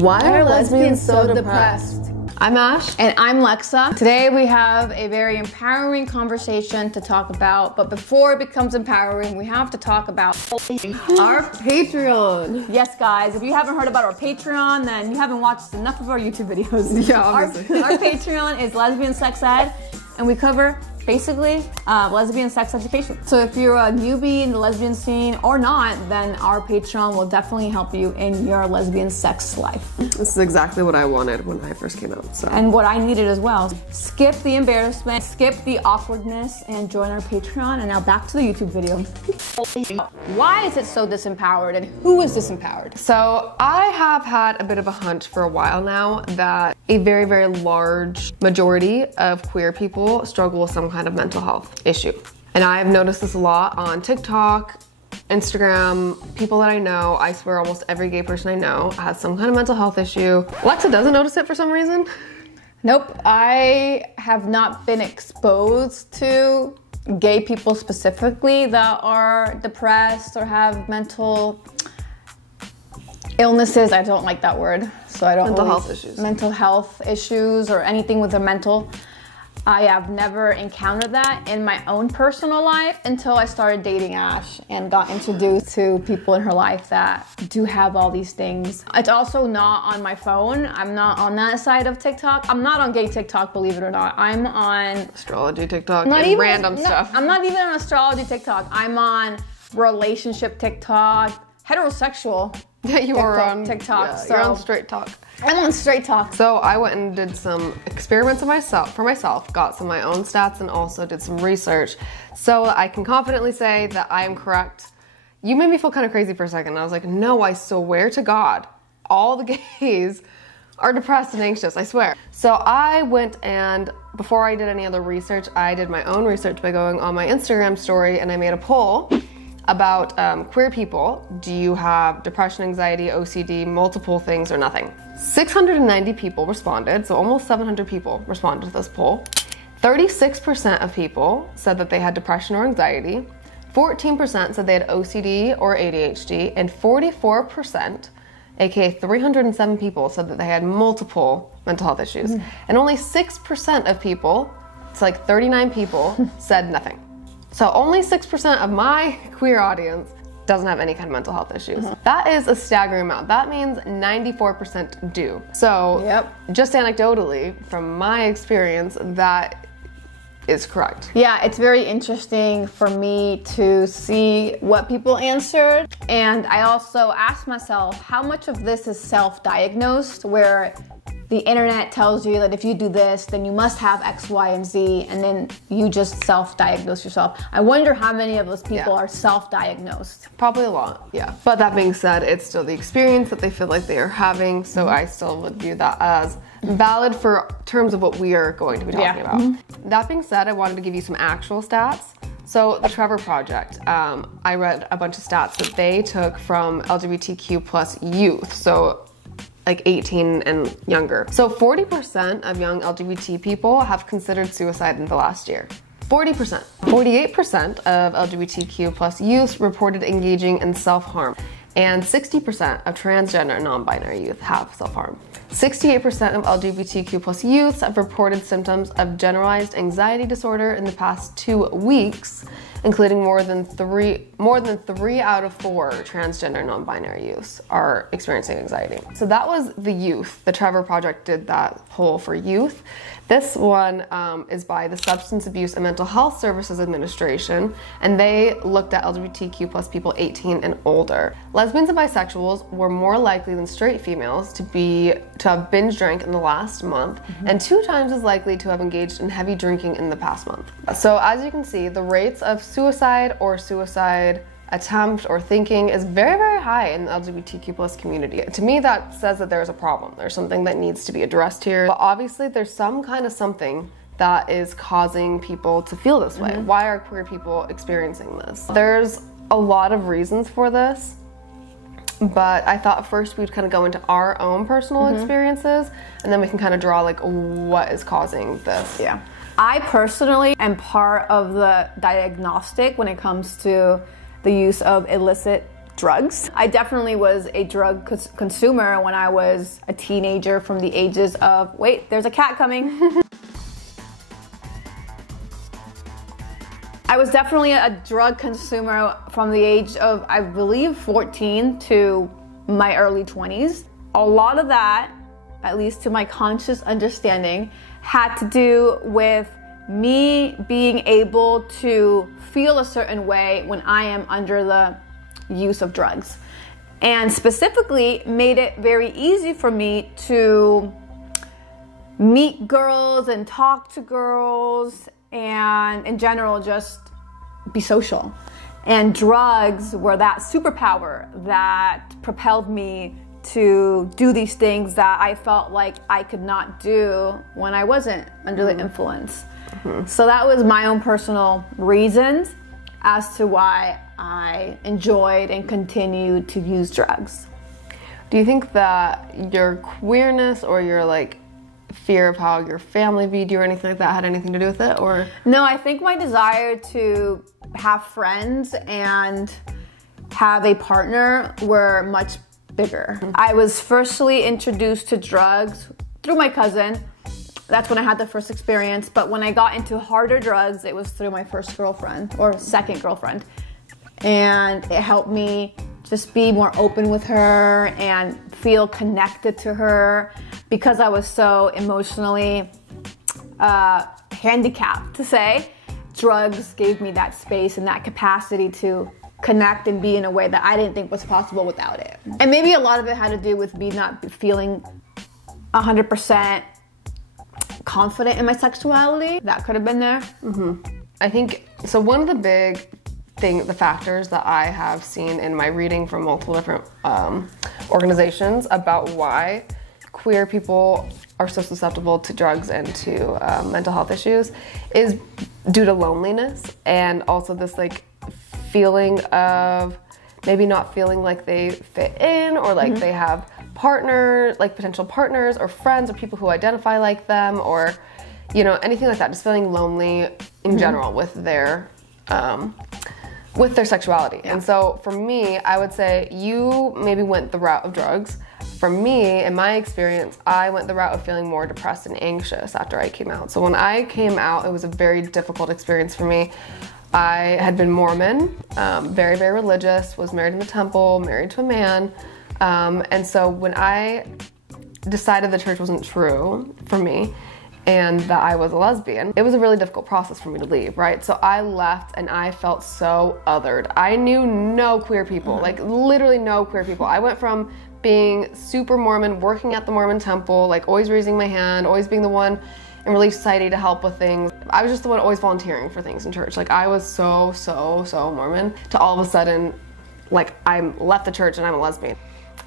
Why are lesbians so depressed? I'm Ash. And I'm Lexa. Today we have a very empowering conversation to talk about, but before it becomes empowering, we have to talk about our Patreon. Yes, guys, if you haven't heard about our Patreon, then you haven't watched enough of our YouTube videos. Yeah, obviously. Our Patreon is Lesbian Sex Ed, and we cover basically lesbian sex education. So if you're a newbie in the lesbian scene or not, then our Patreon will definitely help you in your lesbian sex life. This is exactly what I wanted when I first came out. So. And what I needed as well. Skip the embarrassment, skip the awkwardness, and join our Patreon. And now back to the YouTube video. Why is it so disempowered, and who is disempowered? So I have had a bit of a hunch for a while now that a very, very large majority of queer people struggle with some kind of mental health issue. And I've noticed this a lot on TikTok, Instagram, people that I know. I swear almost every gay person I know has some kind of mental health issue. Lexa doesn't notice it for some reason. Nope, I have not been exposed to gay people specifically that are depressed or have mental illnesses. I don't like that word, so I don't. Mental health issues. Mental health issues or anything with the mental. I have never encountered that in my own personal life until I started dating Ash and got introduced to people in her life that do have all these things. It's also not on my phone. I'm not on that side of TikTok. I'm not on gay TikTok, believe it or not. I'm on astrology TikTok and random stuff. I'm not even on astrology TikTok. I'm on relationship TikTok, heterosexual. Yeah, you are on TikTok. Yeah, so you're on straight talk. I'm on straight talk. So I went and did some experiments for myself, got some of my own stats, and also did some research. So I can confidently say that I am correct. You made me feel kind of crazy for a second. I was like, no, I swear to God, all the gays are depressed and anxious, I swear. So I went and, before I did any other research, I did my own research by going on my Instagram story, and I made a poll about queer people. Do you have depression, anxiety, OCD, multiple things, or nothing? 690 people responded, so almost 700 people responded to this poll. 36% of people said that they had depression or anxiety. 14% said they had OCD or ADHD, and 44%, aka 307 people, said that they had multiple mental health issues. And only 6% of people, it's like 39 people, said nothing. So only 6% of my queer audience doesn't have any kind of mental health issues. That is a staggering amount. That means 94% do. So just anecdotally, from my experience, that is correct. Yeah, it's very interesting for me to see what people answered. And I also asked myself, how much of this is self-diagnosed, where the internet tells you that if you do this, then you must have X, Y, and Z, and then you just self-diagnose yourself. I wonder how many of those people are self-diagnosed. Probably a lot, yeah. But that being said, it's still the experience that they feel like they are having, so I still would view that as valid for terms of what we are going to be talking about. That being said, I wanted to give you some actual stats. So the Trevor Project, I read a bunch of stats that they took from LGBTQ plus youth. So like 18 and younger. So 40% of young LGBT people have considered suicide in the last year. 40%. 48% of LGBTQ plus youth reported engaging in self-harm. And 60% of transgender non-binary youth have self-harm. 68% of LGBTQ plus youths have reported symptoms of generalized anxiety disorder in the past 2 weeks, including more than three out of 4 transgender non-binary youths are experiencing anxiety. So that was the youth. The Trevor Project did that poll for youth. This one is by the Substance Abuse and Mental Health Services Administration, and they looked at LGBTQ plus people 18 and older. Lesbians and bisexuals were more likely than straight females to have binge drank in the last month, and 2 times as likely to have engaged in heavy drinking in the past month. So as you can see, the rates of suicide or suicide attempt or thinking is very, very high in the LGBTQ plus community. To me, that says that there's a problem. There's something that needs to be addressed here. But obviously there's some kind of something that is causing people to feel this way. Why are queer people experiencing this? There's a lot of reasons for this, but I thought first we'd kind of go into our own personal experiences, and then we can kind of draw like what is causing this. Yeah. I personally am part of the diagnostic when it comes to the use of illicit drugs. I definitely was a drug consumer when I was a teenager, from the ages of, wait, there's a cat coming. I was definitely a drug consumer from the age of, I believe, 14 to my early 20s. A lot of that, at least to my conscious understanding, had to do with me being able to feel a certain way when I am under the use of drugs. And specifically made it very easy for me to meet girls and talk to girls, and in general just be social. And drugs were that superpower that propelled me to do these things that I felt like I could not do when I wasn't under the influence. So that was my own personal reasons as to why I enjoyed and continued to use drugs. Do you think that your queerness or your like fear of how your family viewed you or anything like that had anything to do with it? Or no, I think my desire to have friends and have a partner were much bigger. I was firstly introduced to drugs through my cousin. That's when I had the first experience. But when I got into harder drugs, it was through my first girlfriend, or second girlfriend. And it helped me just be more open with her and feel connected to her, because I was so emotionally handicapped, to say. Drugs gave me that space and that capacity to connect and be in a way that I didn't think was possible without it. And maybe a lot of it had to do with me not feeling 100% confident in my sexuality. That could have been there. I think, so one of the the factors that I have seen in my reading from multiple different organizations about why queer people are so susceptible to drugs and to mental health issues is due to loneliness, and also this like feeling of maybe not feeling like they fit in, or like they have partners, like potential partners or friends or people who identify like them, or you know, anything like that, just feeling lonely in general with their sexuality. And so for me, I would say you maybe went the route of drugs. For me, in my experience, I went the route of feeling more depressed and anxious after I came out. So when I came out, it was a very difficult experience for me. I had been Mormon, very, very religious, was married in the temple, married to a man. And so when I decided the church wasn't true for me and that I was a lesbian, it was a really difficult process for me to leave, right? So I left and I felt so othered. I knew no queer people, like literally no queer people. I went from being super Mormon, working at the Mormon temple, like always raising my hand, always being the one in Relief Society to help with things. I was just the one always volunteering for things in church. Like I was so Mormon, to all of a sudden, like I left the church and I'm a lesbian.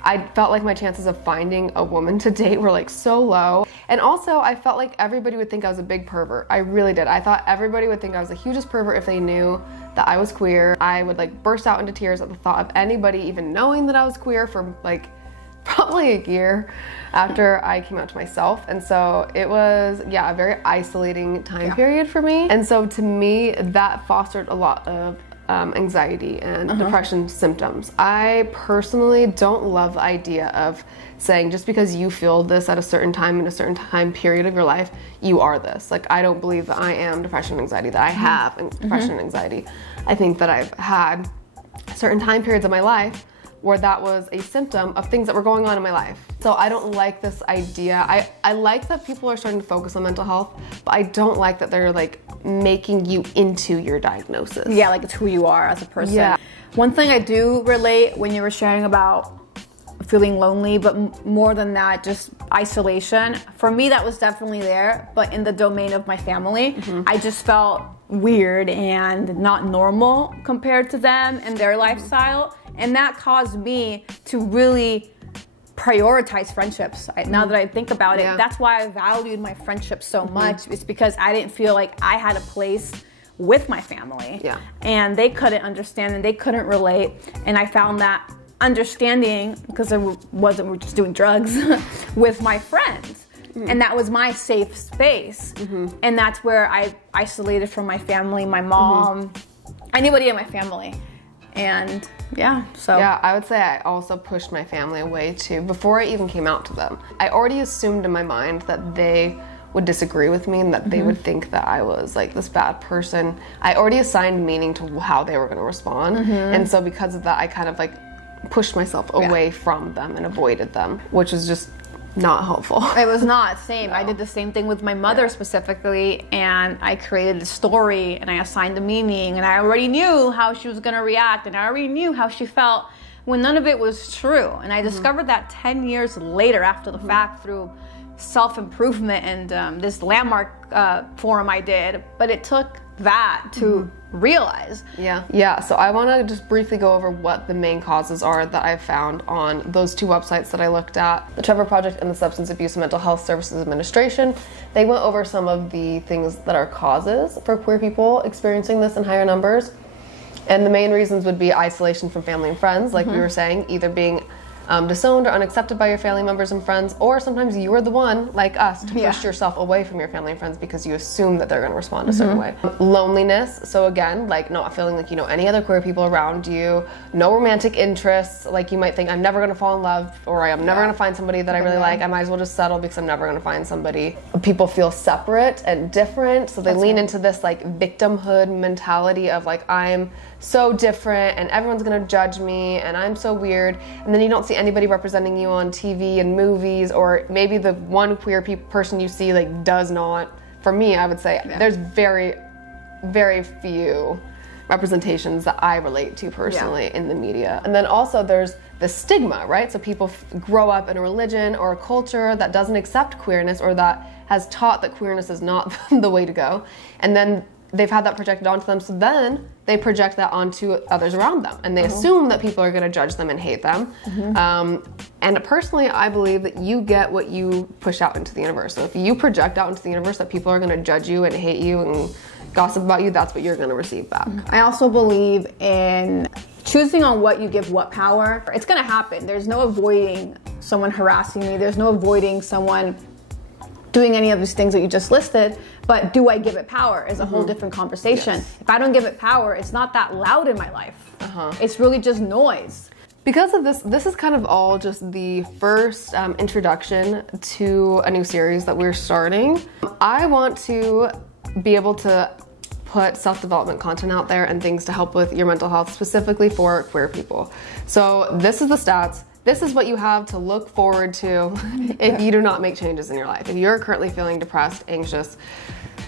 I felt like my chances of finding a woman to date were like so low. And also I felt like everybody would think I was a big pervert. I really did. I thought everybody would think I was the hugest pervert if they knew that I was queer. I would like burst out into tears at the thought of anybody even knowing that I was queer for like probably a year after I came out to myself. And so it was, yeah, a very isolating time period for me. And so to me, that fostered a lot of anxiety and depression symptoms. I personally don't love the idea of saying just because you feel this at a certain time in a certain time period of your life, you are this. Like I don't believe that I am depression and anxiety, that I have depression and anxiety. I think that I've had certain time periods of my life where that was a symptom of things that were going on in my life. So I don't like this idea. I like that people are starting to focus on mental health, but I don't like that they're like making you into your diagnosis. Yeah, like it's who you are as a person. Yeah. One thing I do relate when you were sharing about feeling lonely, but more than that, just isolation. For me, that was definitely there, but in the domain of my family, I just felt weird and not normal compared to them and their lifestyle. And that caused me to really prioritize friendships. Now that I think about it, that's why I valued my friendships so much. It's because I didn't feel like I had a place with my family. Yeah. And they couldn't understand and they couldn't relate. And I found that understanding, because we're just doing drugs, with my friends. And that was my safe space. And that's where I isolated from my family, my mom, anybody in my family. And Yeah, so. Yeah, I would say I also pushed my family away too, before I even came out to them. I already assumed in my mind that they would disagree with me and that they would think that I was like this bad person. I already assigned meaning to how they were gonna respond. And so because of that, I kind of like pushed myself away from them and avoided them, which was just not helpful. It was not. Same. No. I did the same thing with my mother specifically, and I created a story and I assigned a meaning, and I already knew how she was going to react, and I already knew how she felt, when none of it was true. And I discovered that 10 years later after the fact through self-improvement and this landmark forum I did, but it took that to realize. Yeah, so I want to just briefly go over what the main causes are that I've found on those two websites that I looked at, the Trevor Project and the Substance Abuse and Mental Health Services Administration. They went over some of the things that are causes for queer people experiencing this in higher numbers. And the main reasons would be isolation from family and friends, like we were saying, either being disowned or unaccepted by your family members and friends, or sometimes you are the one, like us, to push yourself away from your family and friends because you assume that they're going to respond a certain way. Loneliness, so again, like not feeling like you know any other queer people around you, no romantic interests, like you might think, I'm never going to fall in love, or I'm never going to find somebody that I really like, I might as well just settle because I'm never going to find somebody. People feel separate and different, so they lean into this like victimhood mentality of like, I'm so different and everyone's going to judge me and I'm so weird, and then you don't see anybody representing you on TV and movies, or maybe the one queer person you see like does not. For me, I would say there's very, very few representations that I relate to personally in the media. And then also there's the stigma, right? So people grow up in a religion or a culture that doesn't accept queerness, or that has taught that queerness is not the way to go, and then they've had that projected onto them, so then they project that onto others around them, and they assume that people are going to judge them and hate them. And personally, I believe that you get what you push out into the universe. So if you project out into the universe that people are going to judge you and hate you and gossip about you, that's what you're going to receive back. I also believe in choosing on what you give what power. It's going to happen. There's no avoiding someone harassing me. There's no avoiding someone doing any of these things that you just listed, but do I give it power is a whole different conversation. If I don't give it power, it's not that loud in my life. It's really just noise. Because of this, this is kind of all just the first introduction to a new series that we're starting. I want to be able to put self-development content out there and things to help with your mental health, specifically for queer people. So this is the stats. This is what you have to look forward to if you do not make changes in your life. If you're currently feeling depressed, anxious,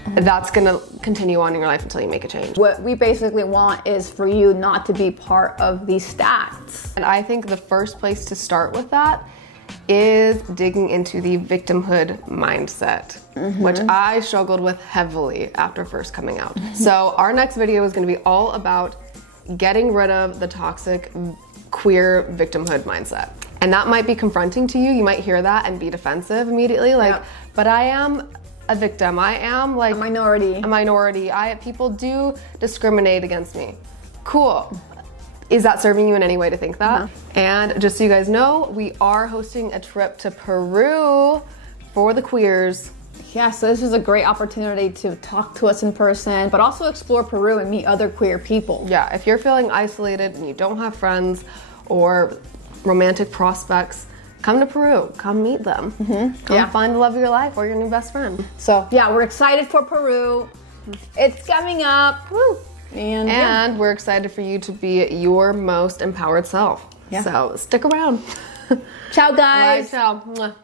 that's gonna continue on in your life until you make a change. What we basically want is for you not to be part of these stats. And I think the first place to start with that is digging into the victimhood mindset, which I struggled with heavily after first coming out. So our next video is gonna be all about getting rid of the toxic queer victimhood mindset. And that might be confronting to you. You might hear that and be defensive immediately, like, but I am a victim. I am like a minority. People do discriminate against me. Cool. Is that serving you in any way to think that? And just so you guys know, we are hosting a trip to Peru for the queers. Yeah, so this is a great opportunity to talk to us in person, but also explore Peru and meet other queer people. Yeah, if you're feeling isolated and you don't have friends or romantic prospects, come to Peru, come meet them. Come find the love of your life or your new best friend. So yeah, we're excited for Peru. It's coming up. Woo. And we're excited for you to be your most empowered self. So stick around. Ciao guys. Bye, ciao.